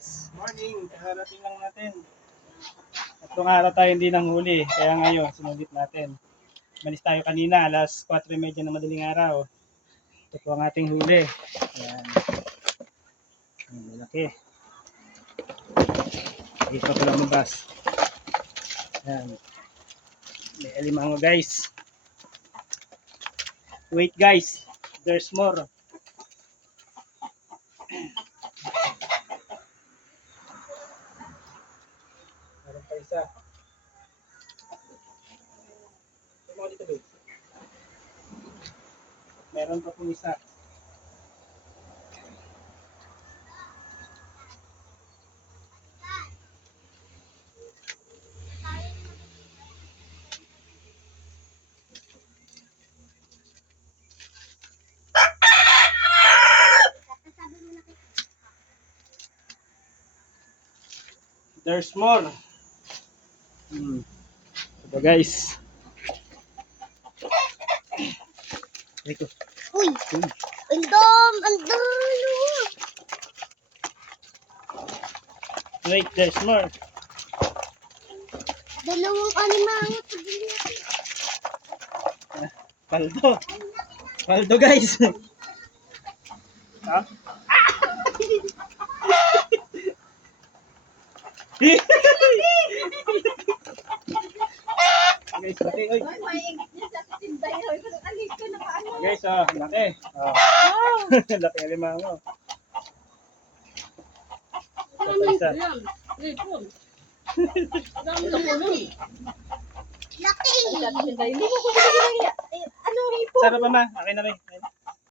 Guys, morning. Kaharating lang natin. Tatlong araw tayo hindi nanghuli. Kaya ngayon, sinulit natin. Malis tayo kanina, alas 4:30 ng madaling araw. Ito po ang ating huli. Ayan. Ang malaki. Ito po lang mabas. Ayan. May alimango guys. Wait guys, there's more. Meron pa isa. Ito dito guys. Meron pa po isa. There's more. Ito guys. Ito. Uy! Andam! Wait, there's more. Dalawang alimango. Paldo. Paldo guys. Ha? Guys, laki. Oy. Guys, laki. Laki alimango. Laki! Sarap pa ma. Akin na rin.